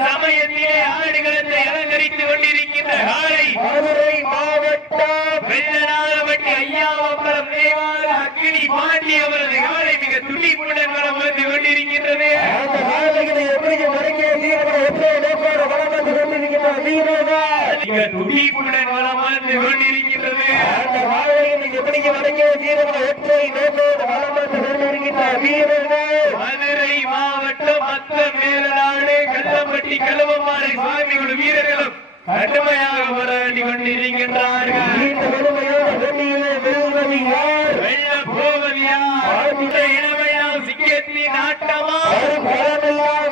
சமயத்திலே ஆடுகளத்தை அலங்கரித்துக் கொண்டிருக்கின்ற காலை மதுரை மாவட்டம் வெள்ளநாதபட்டி ஐயாவபுரம் தேவார அக்கினி பாண்டி அவரது காலை மிக துடிப்புடன் வளம் வந்து கொண்டிருக்கின்றது. அந்த காலைகளை எப்படி வழங்கிய வீரர்கள் எப்படி நோக்கோடு வளம் வந்து கொண்டிருக்கின்ற வீரர்கள் மிக துடிப்புடன் வளம் வந்து கொண்டிருக்கின்றது. அந்த காலைகளை எப்படி வழங்கிய வீரர்கள் எப்படி நோக்கோடு வளம் வந்து கொண்டிருக்கின்ற வீரர்கள் மதுரை மாவட்டம் மத்தம் மேலநாடு கல்லம்பட்டி கலவமாறை சுவாமிகள் வீரர்களும் கடுமையாக போராடி கொண்டிருக்கின்றார்கள். இந்த கடுமையான வெள்ளியிலே வெல்வது யார், வெல்ல போவது யார், இளமையால் சிங்கத்தின் ஆட்டமா,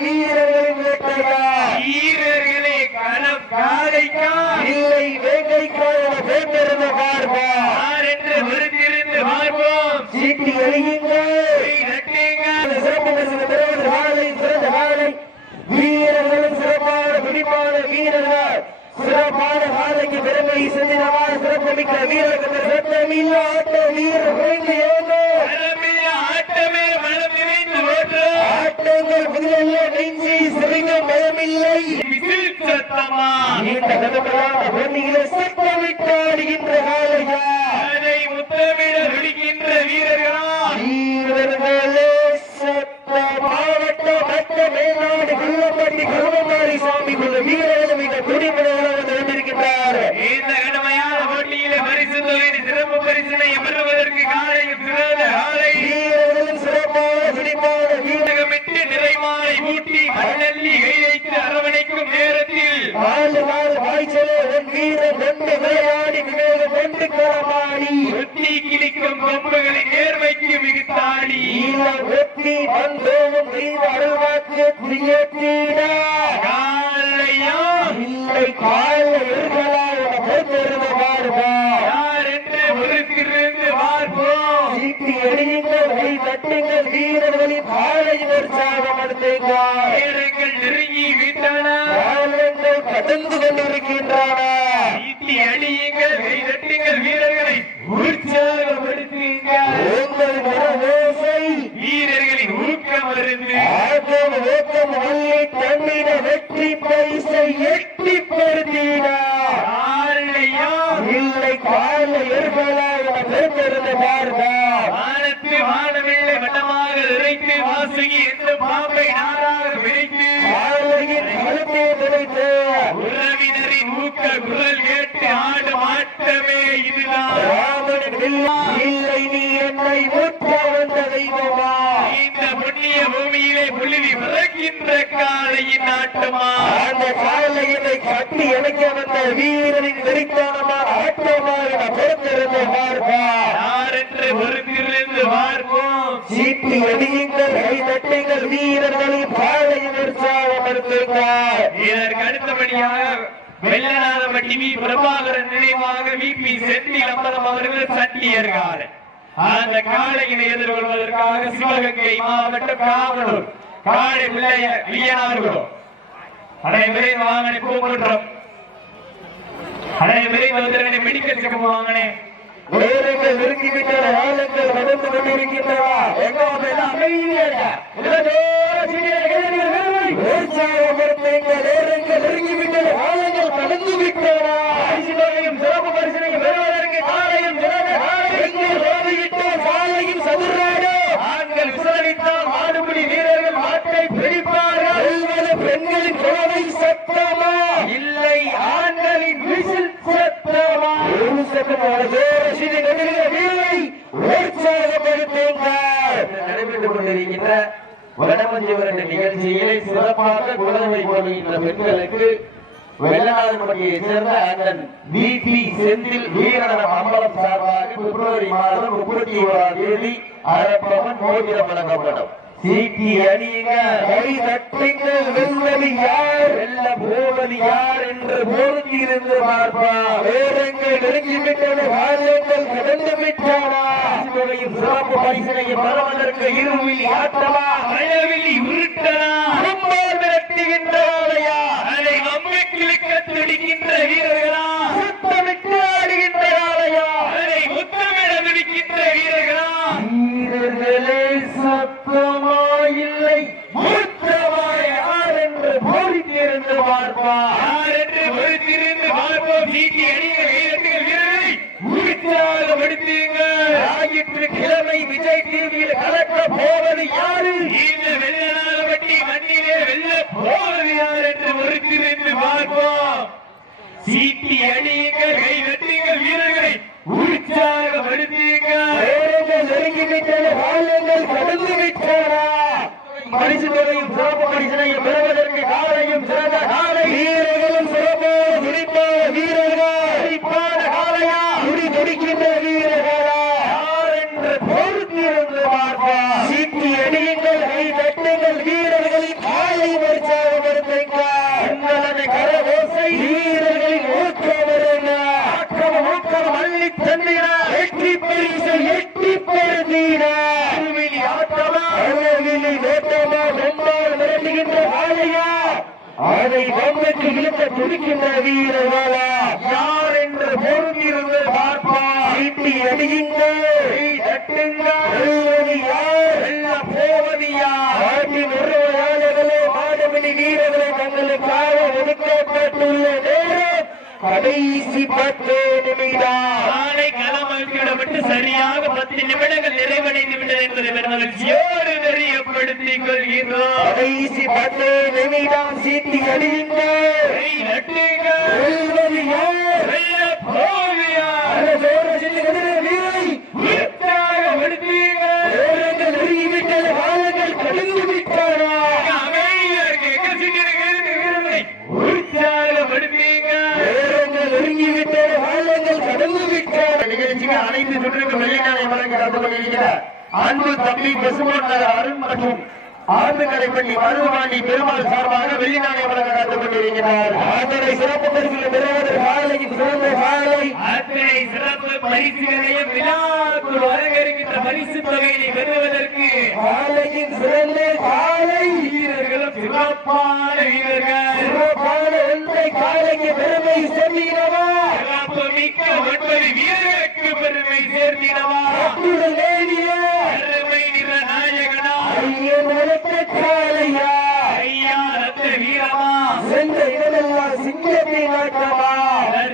வீரர்களின் வேட்டையா, வீரர்களே களம் காலைக்கா இல்லை வேங்கைக்கா என வேண்டிருந்த பார்ப்போம். யார் என்று விருந்திருந்து பார்ப்போம். சீட்டி அழியுங்கள், சிறப்பு பெறுவது காலை, சிறந்த காலை வீரர்களும் சிறப்பான பிடிப்பான வீரர்கள் சிறப்பான காலைக்கு பெருமை செஞ்சிடமான சிறப்பு மிக்க வீரர்கள் ஆட்ட வீரர் ஆட்டமே மனம் நிறைந்து ஆட்டங்கள் புதிய நெஞ்சி சிறுங்க பயமில்லை சத்தமா இந்த கதமையான பொன்னியிலே சத்தமிட்டு ஆடுகின்ற காலையா அதை முத்தமிட விடுகின்ற வீரர்களா வீரர்களே மாவட்ட மற்ற மேல்நாடு கல்லம்பட்டி கருமமாரி சுவாமி வீரர்கள் மிக துடிப்பதாக வந்திருக்கின்றார். இந்த கடுமையான போட்டியிலே பரிசு தொகை சிறப்பு பரிசினை பெறுவதற்கு காலையில் சிறந்த காலை வீரர்களும் சிறப்பான துடிப்பான வீரகமிட்டு நிறைமாலை ஊட்டி மண்ணல்லி கை வைத்து அரவணைக்கும் நேரத்தில் வாய்ச்சலே உன் வீரர் கொண்டு விளையாடி விவேக கொண்டு களமாடி வெட்டி கிழிக்கும் கொம்புகளை நேர்மைக்கு மிகுத்தாடி வெட்டி வந்தோம் தெய்வ அருள்வாக்கு குறியேற்றீடா காலையா இல்லை கால இருக்கலாம் யார் என்று பொறுத்திருந்து பார்ப்போம். சீட்டி எறியுங்கள், கை தட்டுங்கள், வீரர்களின் காலையில் உற்சாகம் அடைந்தீர்கள். வீரர்கள் நெருங்கி விட்டன, காலங்கள் கடந்து கொண்டிருக்கின்றன. சீட்டி அடியுங்கள், கை தட்டுங்கள், வீரர்களை உற்சாகப்படுத்துங்கள். உங்கள் மனோசை வீரர்களின் ஊக்கம் இருந்து ஆக்கம் ஊக்கம் வள்ளி தன்னிட வெற்றி பரிசை எட்டி பெறுத்தீர்கள். இல்லை கால இருந்த வானத்து வானவில்லை வட்டமாக இறைத்து வாசுகி எந்த பாம்பை நாராக விரைத்து கழுத்தை விரைத்து உறவினரின் ஊக்க குரல் கேட்டு ஆடும் ஆட்டமே இதுதான். ராமனின் இல்லை நீ என்னை ஊற்ற வந்த தெய்வமா இந்த புண்ணிய பூமியிலே புழுவி பிறக்கின்ற காலையின் ஆட்டமா அந்த காலையினை கட்டி இணைக்க வந்த வீரரின் வெறித்தனமான ஆட்டமாக பொறுத்திருந்து பார்ப்பார். யார் என்று பொறுத்திருந்து பார்ப்போம். சீட்டி அடியுங்கள், கை தட்டுங்கள், வீரர்களின் பாதையின் உற்சாகப்படுத்துங்கள். இதற்கு அடுத்தபடியாக வெள்ளநாதபட்டி வி பிரபாகரன் நினைவாக விபி செந்தில் அம்பலம் அவர்கள் சட்டியர்கள் அந்த காளையினை எதிர்கொள்வதற்காக சிவகங்கை மாவட்ட காவலூர் காளை பிள்ளையார்களோ அனைவரே வாங்கனை பூங்குன்றம் அனைவரே வந்து மெடிக்கல் செக்கப் வாங்கனே வீரர்கள் நெருங்கிவிட்டன, ஆளுங்கள் நடந்து கொண்டிருக்கின்றன. நெருங்கிவிட்டன, ஆளுங்கள் கடந்து விட்டன. சிறப்பு பரிசனையும் பெறுவதற்கு காலையும் சாலையும் சதுராடு ஆண்கள் விசாரித்தால் மாடுபிடி வீரர்கள் மாட்டை பிடிப்பார்கள். பெண்களின் குழவை சத்தமா இல்லை ஆண்களின் விசில் சத்தமா நடைபெற்றுக் கொண்டிருக்கின்ற வடமஞ்சிவரன் நிகழ்ச்சியிலே சிறப்பாக குழந்தை போடுகின்ற பெண்களுக்கு வெள்ளநாதபட்டியை சேர்ந்த அண்ணன் விபி செந்தில் வீரநலம் அம்பலம் சார்பாக பிப்ரவரி மாதம் 31ஆம் தேதி அரப்பவன் மோதிரம் வழங்கப்படும். சீட்டி அணியுங்க, கை தட்டுங்கள், வெல்வது யார், வெல்ல போவது யார் என்று பொருத்தியிருந்து பார்ப்பார். வேதங்கள் நெருங்கிவிட்டன, காலங்கள் கடந்து விட்டன. சிறப்பு பரிசனையும் பெறுவதற்கு இருவில் ஆட்டமா மழவில்லி உருட்டனா மிரட்டுகின்ற அதை நம்மை கிழக்க துடிக்கின்ற வீரர்களா சுத்தமிட்டு ஆடுகின்ற ஆலையா அதை முத்தமிட துடிக்கின்ற வீரர்களா வீரர்களே சத்தமாய் இல்லை மூத்தமாய் யார் என்று பொறுத்திருந்து பார்ப்பார். யார் என்று பொறுத்திருந்து பார்ப்போம். சீட்டி அணிகள் வீரர்களை உற்சாகப்படுத்துங்கள். ஞாயிற்றுக்கிழமை விஜய் டிவியில் கலக்க போவது யாரு? இந்த வெள்ளநாதபட்டி மண்ணிலே வெல்ல போவது யார் என்று பொறுத்திருந்து பார்ப்போம். சீட்டி அணியுங்கள், கை வெட்டுங்கள், வீரர்களை உற்சாகப்படுத்துங்கள். நெருங்கிவிட்டன, காலங்கள் கடந்து விட்டன. பரிசு தொகையும் சிறப்பு பரிசனையும் பெறுவதற்கு காலையும் சிறந்த காலை வீரர்களும் சிறப்பு துடிப்ப வீரர்கள் துடிப்பான காலையா துடிக்கின்ற வீரர்களா யார் என்று பொறுத்திருந்து பார்ப்பார். சீட்டி அடியுங்கள், கை தட்டுங்கள், வீரர்களின் காலை உற்சாகப்படுத்துங்கள். உங்களது கரகோசை வீரர்களின் ஊக்கம் அள்ளி தந்திட வெற்றி பரிசு எட்டி பெறுதீர ஆட்டமா நோட்டமா வெம்பால் மிரட்டுகின்ற ஆலையா அதை பொம்மைக்கு இழுக்க துடிக்கின்ற வீரர்களா யார் என்று பொறுத்திருந்து பார்ப்பார். சீட்டி அடியுங்கள், போவது யார்? நாட்டின் உறவையாளர்களே, மாடுபிடி வீரர்களை தங்களுக்காக ஒதுக்கப்பட்டுள்ள நேரம் கடைசி 10 நிமிடம். நாளை களமளிக்கப்பட்டு சரியாக 10 நிமிடங்கள் நிறைவடைந்து விட்டது என்பதை பெருமகிழ்ச்சியோடு தெரியப்படுத்திக் கொள்கிறோம். கடைசி 10 நிமிடம். சீட்டி அடியுங்கள், வெல்வது யார்? வெல்லப் போவது யார்? நெருங்கிவிட்டது, காலங்கள் கடந்து விட்டாரா? நெருங்கிவிட்டது, காலங்கள் கடந்து விட்டார். நிகழ்ச்சிக்கு அனைத்து சுற்றுக்கும் வெள்ளிக்காலை வழங்க கலந்து கொண்டிருக்கிற அன்பு தம்பி பெசுமோன் நகர் அருண் மற்றும் ஆற்றுக்கடைப்பள்ளி மருதுபாண்டி பெருமாள் சார்பாக வெள்ளிநாளை வழங்க காத்து கொண்டிருக்கிறார். அத்தனை சிறப்பு பரிசுகளை பெறுவதற்கு காலையின் சிறந்த காலை அத்தனை சிறப்பு பரிசுகளையும் விழாக்குள் அலங்கரிக்கின்ற பரிசு தொகையை பெறுவதற்கு காலையின் சிறந்த காலை வீரர்களும் சிறப்பான வீரர்கள் சிறப்பான ஒன்றை காலைக்கு பெருமை சேர்த்தினவா? சிறப்பு மிக்க 9 வீரர்களுக்கு பெருமை சேர்த்தினவா? பெருமை நிற நாயகனா காலையா ஐயா ரத்த வீரமா சென்ற இடமெல்லாம் சிங்கத்தை நாட்டமா?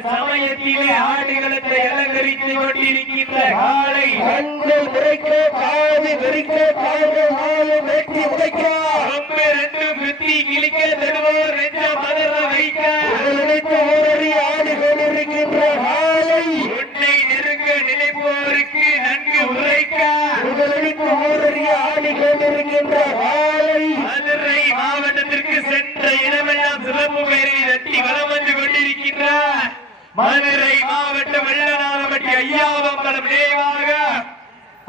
சமயத்திலே ஆடுகளத்தை அலங்கரித்துக் கொண்டிருக்கின்ற காலை கண்கள் முறைக்க காது வெறிக்க கால்கள் நாலு வெட்டி உடைக்க ரொம்ப 2 குத்தி கிழிக்க தருவோர் நெஞ்ச மதர வைக்க நினைத்து ஓரடி ஆடி கொண்டிருக்கின்ற காலை உன்னை நெருங்க நினைப்போருக்கு நன்கு உரைக்க நினைத்து ஓரடி ஆடி கொண்டிருக்கின்ற காலை மதுரை மாவட்டத்திற்கு சென்ற இடமெல்லாம் சிறப்பு பெயரை தட்டி வலம் வந்து கொண்டிருக்கின்ற மதுரை மாவட்டம் வெள்ளநாதபட்டி ஐயாவம்பலம் நினைவாக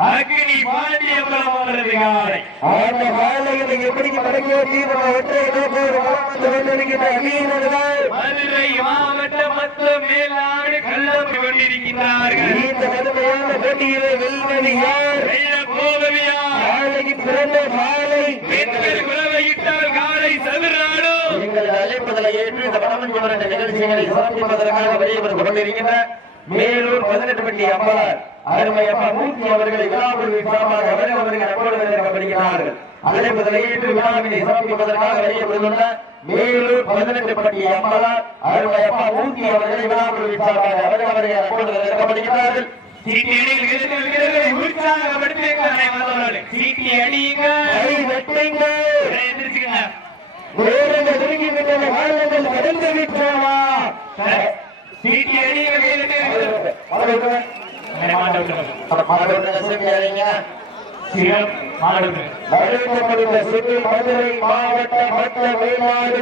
அக்னி பாண்டியபுரம் அவரது காலை. அந்த காலைகளை எப்படி மடங்கிய தீவிர ஒற்றை நோக்கோடு வலம் வந்து கொண்டிருக்கின்ற வீரர்கள் மதுரை மாவட்டம் மற்றும் மேலாடு கள்ளம் கொண்டிருக்கிறார்கள். இந்த கடுமையான போட்டியிலே வெல்வது யார்? வெள்ள போவது யார்? காலையின் பிறந்த காலை பெண்கள் குலவையிட்டால் காலை சதுராடும். எங்கள் அழைப்பதலை ஏற்று இந்த வடமஞ்சி வருட நிகழ்ச்சிகளை சிறப்பிப்பதற்காக வெளியே கொண்டிருக்கின்ற மேலூர் 18 பட்டி அம்பலார் அருமையப்பா மூர்த்தி அவர்களை விழாக்குழுவை சார்பாக அவர்கள் அப்பொழுது அழைப்பதலை ஏற்று விழாவினை சிறப்பிப்பதற்காக வெளியே வந்துள்ள மேலூர் 18 பட்டி அம்பலார் அருமையப்பா மூர்த்தி அவர்களை விழாக்குழுவை சார்பாக அவர்கள் அப்பொழுது இருக்கப்படுகிறார்கள். சீட்டி வீரர்களை உற்சாகப்படுத்துங்கள். சீட்டி அடியுங்க, எந்திரிச்சுக்கங்க. நேரங்கள் நெருங்கிவிட்டன, காலங்கள் கடந்து விட்டன. சீட்டி அடியுங்க வீரர்கள். மதுரை மாவட்ட மற்ற மேலாடு